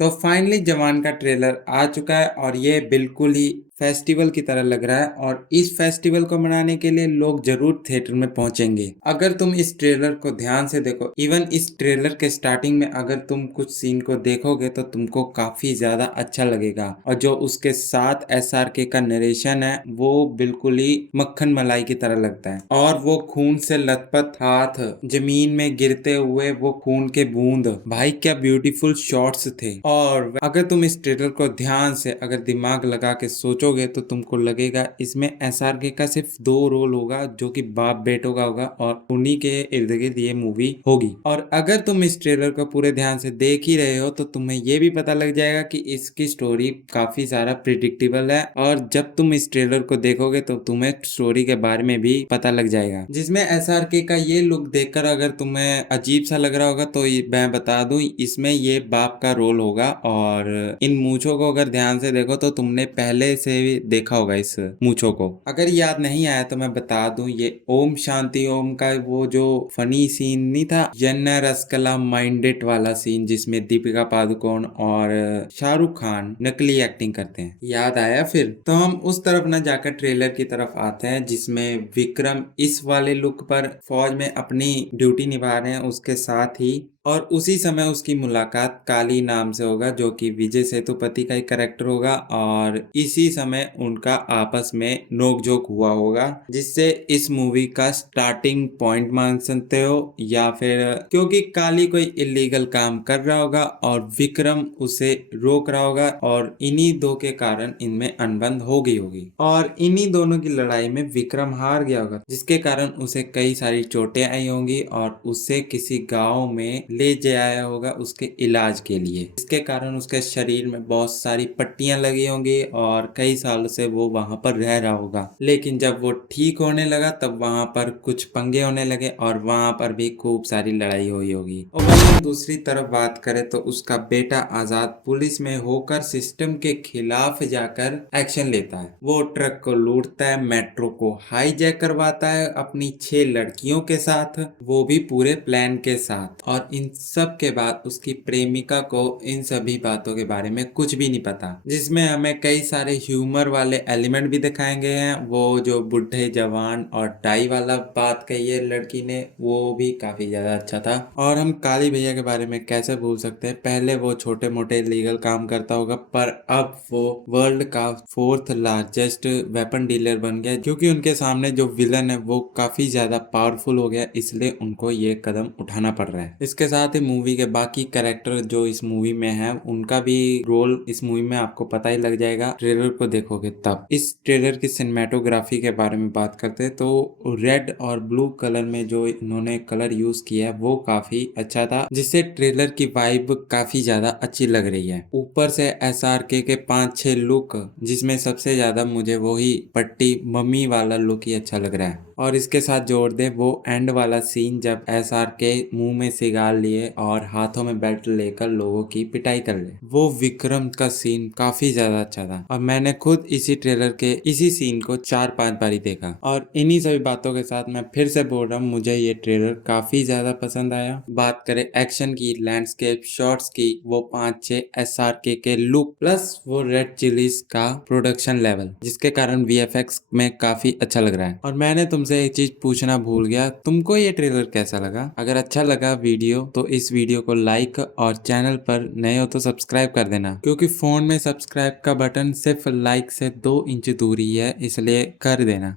तो फाइनली जवान का ट्रेलर आ चुका है और ये बिल्कुल ही फेस्टिवल की तरह लग रहा है और इस फेस्टिवल को मनाने के लिए लोग जरूर थिएटर में पहुंचेंगे। अगर तुम इस ट्रेलर को ध्यान से देखो, इवन इस ट्रेलर के स्टार्टिंग में अगर तुम कुछ सीन को देखोगे तो तुमको काफी ज्यादा अच्छा लगेगा और जो उसके साथ एसआरके का नरेशन है वो बिल्कुल ही मक्खन मलाई की तरह लगता है। और वो खून से लथपथ हाथ, जमीन में गिरते हुए वो खून के बूंद, भाई क्या ब्यूटीफुल शॉट्स थे। और अगर तुम इस ट्रेलर को ध्यान से अगर दिमाग लगा के सोचोगे तो तुमको लगेगा इसमें एसआरके का सिर्फ 2 रोल होगा जो कि बाप बेटों का होगा और उन्हीं के इर्द गिर्द ये मूवी होगी। और अगर तुम इस ट्रेलर को पूरे ध्यान से देख ही रहे हो तो तुम्हें ये भी पता लग जाएगा कि इसकी स्टोरी काफी सारा प्रिडिक्टेबल है और जब तुम इस ट्रेलर को देखोगे तो तुम्हें स्टोरी के बारे में भी पता लग जाएगा। जिसमें एसआरके का ये लुक देखकर अगर तुम्हें अजीब सा लग रहा होगा तो मैं बता दूं इसमें ये बाप का रोल होगा। और इन मूंछों को अगर ध्यान से देखो तो तुमने पहले से भी देखा होगा इस मूंछों को। अगर याद नहीं आया तो मैं बता दूं ये ओम शांति ओम का वो जो फनी सीन नहीं था, जन्ना रसकला माइंडेड वाला सीन जिसमें दीपिका पादुकोण और शाहरुख खान नकली एक्टिंग करते हैं, याद आया फिर? तो हम उस तरफ न जाकर ट्रेलर की तरफ आते हैं जिसमें विक्रम इस वाले लुक पर फौज में अपनी ड्यूटी निभा रहे हैं, उसके साथ ही और उसी समय उसकी मुलाकात काली नाम से होगा जो कि विजय सेतुपति का ही कैरेक्टर होगा और इसी समय उनका आपस में नोकझोंक हुआ होगा जिससे इस मूवी का स्टार्टिंग पॉइंट मान सकते हो। या फिर क्योंकि काली कोई इलीगल काम कर रहा होगा और विक्रम उसे रोक रहा होगा और इन्हीं दो के कारण इनमें अनबन हो गई होगी और इन्हीं दोनों की लड़ाई में विक्रम हार गया होगा जिसके कारण उसे कई सारी चोटें आई होंगी और उससे किसी गांव में ले जाया होगा उसके इलाज के लिए, इसके कारण उसके शरीर में बहुत सारी पट्टियां लगी होंगी और कई सालों से वो वहां पर रह रहा होगा। लेकिन जब वो ठीक होने लगा तब वहां पर कुछ पंगे होने लगे और वहां पर भी खूब सारी लड़ाई हुई होगी। और वहीं दूसरी तरफ बात करें तो उसका बेटा आजाद पुलिस में होकर सिस्टम के खिलाफ जाकर एक्शन लेता है। वो ट्रक को लूटता है, मेट्रो को हाईजैक करवाता है अपनी 6 लड़कियों के साथ, वो भी पूरे प्लान के साथ। और इन सब के बाद उसकी प्रेमिका को इन सभी बातों के बारे में कुछ भी नहीं पता, जिसमें हमें कई सारे ह्यूमर वाले एलिमेंट भी दिखाएंगे हैं। वो जो बुढ़े जवान और टाई वाला बात कही है लड़की ने वो भी काफी ज्यादा अच्छा था। और हम काली भैया के बारे में कैसे भूल सकते हैं, पहले वो छोटे मोटे लीगल काम करता होगा पर अब वो वर्ल्ड का 4th लार्जेस्ट वेपन डीलर बन गया क्योंकि उनके सामने जो विलन है वो काफी ज्यादा पावरफुल हो गया, इसलिए उनको ये कदम उठाना पड़ रहा है। इसके साथ ही मूवी के बाकी कैरेक्टर जो इस मूवी में है उनका भी रोल इस मूवी में आपको पता ही लग जाएगा ट्रेलर को देखोगे तब। इस ट्रेलर की सिनेमेटोग्राफी के बारे में बात करते हैं तो रेड और ब्लू कलर में जो इन्होंने कलर यूज किया है वो काफी अच्छा था जिससे ट्रेलर की वाइब काफी ज्यादा अच्छी लग रही है। ऊपर से एसआरके के 5-6 लुक जिसमें सबसे ज्यादा मुझे वही पट्टी मम्मी वाला लुक ही अच्छा लग रहा है। और इसके साथ जोड़ दे वो एंड वाला सीन जब एसआरके मुंह में सिगार लिए और हाथों में बेल्ट लेकर लोगों की पिटाई कर ले, वो विक्रम का सीन काफी ज्यादा अच्छा था और मैंने खुद इसी ट्रेलर के इसी सीन को 4-5 बार ही देखा। और इन्हीं सभी बातों के साथ मैं फिर से बोल रहा हूँ मुझे ये ट्रेलर काफी ज्यादा पसंद आया। बात करें एक्शन की, लैंडस्केप शॉट्स की, वो 5-6 एसआरके के लुक प्लस वो रेड चिलीज का प्रोडक्शन लेवल जिसके कारण वीएफएक्स में काफी अच्छा लग रहा है। और मैंने तुमसे एक चीज पूछना भूल गया, तुमको ये ट्रेलर कैसा लगा? अगर अच्छा लगा वीडियो तो इस वीडियो को लाइक और चैनल पर नए हो तो सब्सक्राइब कर देना क्योंकि फोन में सब्सक्राइब का बटन सिर्फ लाइक से 2 इंच दूरी है, इसलिए कर देना।